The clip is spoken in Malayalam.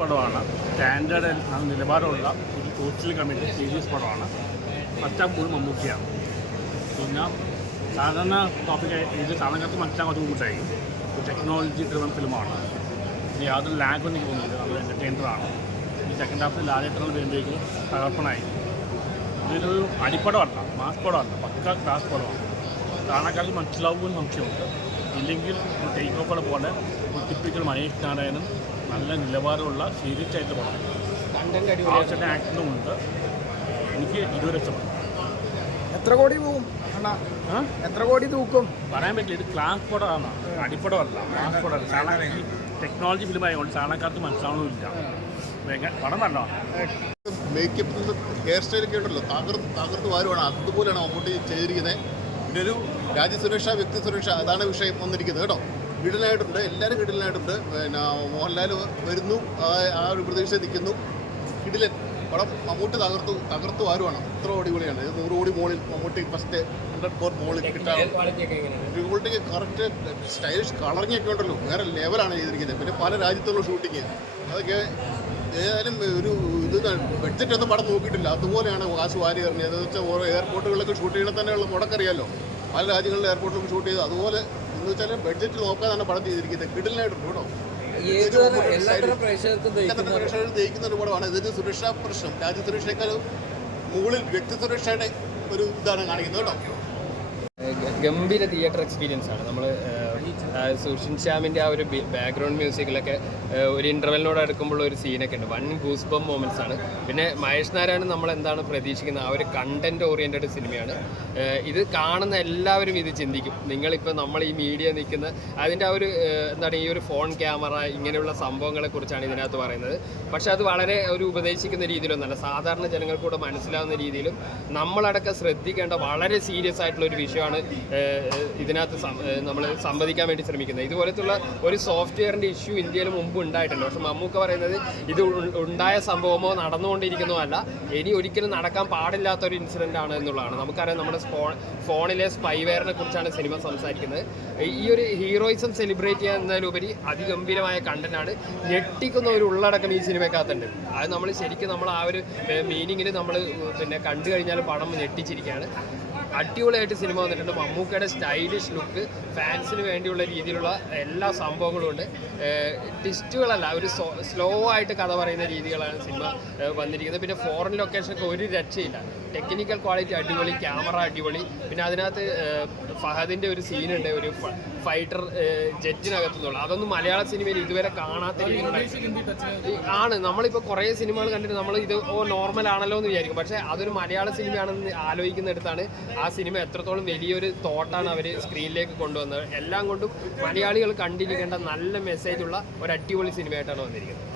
പടമാണ്. സ്റ്റാൻഡേർഡ് നിലവാരമുള്ള ഒരു സോഷ്യൽ കമ്മിറ്റി സീരീസ് പടമാണ്. മച്ചാൻ പോലും മമ്മൂട്ടിയാണ്. പിന്നെ സാധാരണ ടോപ്പിക്ക് ഇത് സാധാരണക്കാർക്ക് മനസ്സിലാകാൻ കുറച്ച് കൂട്ടായി. ഒരു ടെക്നോളജി ഡ്രിവൺ ഫിലിമാണ്. ഇനി യാതൊരു ലാഗൊന്നും എനിക്ക് തോന്നുന്നില്ല. നല്ല എൻ്റർടൈനറാണ്. ഈ സെക്കൻഡ് ഹാഫിൽ ലാലേട്ടങ്ങൾ വരുമ്പോഴേക്കും തകർപ്പണായി. ഇതൊരു അടിപ്പടമല്ല, മാസ് പടമല്ല, പക്ക ക്ലാസ് പടമാണ്. സാധാരണക്കാർക്ക് മനസ്സിലാവുമെന്ന് സംശയമുണ്ട്. ഇല്ലെങ്കിൽ ഒരു ടേക്ക് ഓഫർ പോലെ ഒരു ടിപ്പിക്കൽ മഹേഷ് നാരായണൻ നല്ല നിലവാരമുള്ള സീരിയസ് ആയിട്ട് പടം. ആവശ്യത്തിന് ആക്ടറും ഉണ്ട്. എനിക്ക് ഇതുവരെ ഇഷ്ടപ്പെട്ടു. എത്ര കോടി പോകും? എത്ര കോടി തൂക്കും പറയാൻ പറ്റില്ല. ഇത് ക്ലാസ് പടമാണ്, അടിപ്പടമല്ല, മാസ് പടമല്ല. സാധാരണ ഈ ടെക്നോളജി ഫിലിമായതുകൊണ്ട് സാധാരണക്കാർക്ക് മനസ്സിലാവണമില്ല. പടം നല്ലതാണ്. മേക്കപ്പ് ഹെയർ സ്റ്റൈലൊക്കെ ഉണ്ടല്ലോ, തകർത്ത് വാരുവാണ്. അതുപോലെയാണ് മമ്മൂട്ടി ചെയ്തിരിക്കുന്നത്. പിന്നെ ഒരു രാജ്യസുരക്ഷ, വ്യക്തി സുരക്ഷ, അതാണ് വിഷയം വന്നിരിക്കുന്നത് കേട്ടോ. കിടിലനായിട്ടുണ്ട്, എല്ലാവരും കിടിലനായിട്ടുണ്ട്. പിന്നെ മോഹൻലാൽ വരുന്നു, ആ ഒരു പ്രതീക്ഷ നിൽക്കുന്നു. കിടിലൻ പടം. മമ്മൂട്ടി തകർത്ത് വാരുവാണ്. അത്ര അടിപൊളിയാണ്. 100 കോടി മുകളിൽ മമ്മൂട്ടി ഫസ്റ്റ് 100 കോടി മുകളിൽ കിട്ടാൻ. ക്വാളിറ്റിക്ക് കറക്റ്റ് സ്റ്റൈലിഷ് കളറിങ്ങൊക്കെ ഉണ്ടല്ലോ, വേറെ ലെവലാണ് ചെയ്തിരിക്കുന്നത്. പിന്നെ പല രാജ്യത്തുള്ള ഷൂട്ടിങ്, അതൊക്കെ ഏതായാലും ഒരു ഇത് ബഡ്ജറ്റ് ഒന്നും പടം നോക്കിയിട്ടില്ല. അതുപോലെയാണ് കാശ് വാരി എറിഞ്ഞത്. എന്ന് വെച്ചാൽ ഓരോ എയർപോർട്ടുകളിലൊക്കെ ഷൂട്ട് ചെയ്യണ തന്നെയുള്ള മുടക്കറിയാലോ. പല രാജ്യങ്ങളിലെ എയർപോർട്ടിലൊക്കെ ഷൂട്ട് ചെയ്ത് അതുപോലെ എന്ന് വെച്ചാൽ ബഡ്ജറ്റ് നോക്കാതാണ് പടം ചെയ്തിരിക്കുന്നത്. കിടിലനായിട്ടുണ്ട് കേട്ടോ. പ്രേക്ഷകർ ജയിക്കുന്ന ഒരു പടമാണ്. ഇതൊരു സുരക്ഷാ പ്രശ്നം, രാജ്യസുരക്ഷയേക്കാൾ മുകളിൽ വ്യക്തി സുരക്ഷയുടെ ഒരു ഇതാണ് കാണിക്കുന്നത് കേട്ടോ. ഗംഭീര തിയേറ്റർ എക്സ്പീരിയൻസ് ആണ്. നമ്മൾ സുഷിൻ ശ്യാമിൻ്റെ ആ ഒരു ബാക്ക്ഗ്രൗണ്ട് മ്യൂസിക്കിലൊക്കെ ഒരു ഇൻ്റർവെലിനോട് അടുക്കുമ്പോൾ ഒരു സീനൊക്കെ ഉണ്ട്. വൺ ഗൂസ് ബം മൊമെൻറ്റ്സ് ആണ്. പിന്നെ മഹേഷ് നാരായണൻ നമ്മൾ എന്താണ് പ്രതീക്ഷിക്കുന്നത്, ആ ഒരു കണ്ടൻറ് ഓറിയൻറ്റഡ് സിനിമയാണ്. ഇത് കാണുന്ന എല്ലാവരും ഇത് ചിന്തിക്കും. നിങ്ങളിപ്പോൾ നമ്മൾ ഈ മീഡിയ നിൽക്കുന്ന അതിൻ്റെ ആ ഒരു എന്താണ് ഈ ഒരു ഫോൺ ക്യാമറ ഇങ്ങനെയുള്ള സംഭവങ്ങളെക്കുറിച്ചാണ് ഇതിനകത്ത് പറയുന്നത്. പക്ഷേ അത് വളരെ ഒരു ഉപദേശിക്കുന്ന രീതിയിലൊന്നല്ല, സാധാരണ ജനങ്ങൾക്കൂടെ മനസ്സിലാവുന്ന രീതിയിലും നമ്മളടക്കം ശ്രദ്ധിക്കേണ്ട വളരെ സീരിയസ് ആയിട്ടുള്ള ഒരു വിഷയമാണ് ഇതിനകത്ത് നമ്മൾ സംവദിക്കാൻ വേണ്ടി ശ്രമിക്കുന്നത്. ഇതുപോലത്തുള്ള ഒരു സോഫ്റ്റ്വെയറിൻ്റെ ഇഷ്യൂ ഇന്ത്യയിൽ മുമ്പ് ഉണ്ടായിട്ടുണ്ട്. പക്ഷെ മമ്മൂക്ക പറയുന്നത് ഇത് ഉണ്ടായ സംഭവമോ നടന്നുകൊണ്ടിരിക്കുന്നോ അല്ല, ഇനി ഒരിക്കലും നടക്കാൻ പാടില്ലാത്തൊരു ഇൻസിഡൻ്റ് ആണ് എന്നുള്ളതാണ്. നമുക്കറിയാം, നമ്മുടെ ഫോണിലെ സ്പൈവെയറിനെ കുറിച്ചാണ് സിനിമ സംസാരിക്കുന്നത്. ഈ ഒരു ഹീറോയിസം സെലിബ്രേറ്റ് ചെയ്യുക എന്നതിലുപരി അതിഗംഭീരമായ കണ്ടന്റാണ്. ഞെട്ടിക്കുന്ന ഒരു ഉള്ളടക്കം ഈ സിനിമയ്ക്കകത്തുണ്ട്. അത് നമ്മൾ ശരിക്കും നമ്മൾ ആ ഒരു മീനിങ്ങിൽ നമ്മൾ പിന്നെ കണ്ടു കഴിഞ്ഞാൽ പടം ഞെട്ടിച്ചിരിക്കുകയാണ്. അടിപൊളിയായിട്ട് സിനിമ വന്നിട്ടുണ്ട്. മമ്മൂക്കയുടെ സ്റ്റൈലിഷ് ലുക്ക്, ഫാൻസിന് വേണ്ടിയുള്ള രീതിയിലുള്ള എല്ലാ സംഭവങ്ങളും ഉണ്ട്. ട്വിസ്റ്റുകളല്ല, ഒരു സ്ലോ ആയിട്ട് കഥ പറയുന്ന രീതികളാണ് സിനിമ വന്നിരിക്കുന്നത്. പിന്നെ ഫോറിൻ ലൊക്കേഷനൊക്കെ ഒരു രക്ഷയില്ല. ടെക്നിക്കൽ ക്വാളിറ്റി അടിപൊളി, ക്യാമറ അടിപൊളി. പിന്നെ അതിനകത്ത് ഫഹദിൻ്റെ ഒരു സീനുണ്ട്, ഒരു ഫൈറ്റർ ജെറ്റിനകത്തുനിന്നുള്ള. അതൊന്നും മലയാള സിനിമയിൽ ഇതുവരെ കാണാത്ത രീതിയിലുള്ള ആണ്. നമ്മളിപ്പോൾ കുറേ സിനിമകൾ കണ്ടിട്ട് നമ്മൾ ഇത് നോർമൽ ആണല്ലോ എന്ന് വിചാരിക്കും. പക്ഷേ അതൊരു മലയാള സിനിമയാണെന്ന് ആലോചിക്കുന്നിടത്താണ് ആ സിനിമ എത്രത്തോളം വലിയൊരു തോട്ടാണ് അവർ സ്ക്രീനിലേക്ക് കൊണ്ടുവന്നത്. എല്ലാം കൊണ്ടും മലയാളികൾ കണ്ടിരിക്കേണ്ട നല്ല മെസ്സേജുള്ള ഒരു അടിപൊളി സിനിമയായിട്ടാണ് വന്നിരിക്കുന്നത്.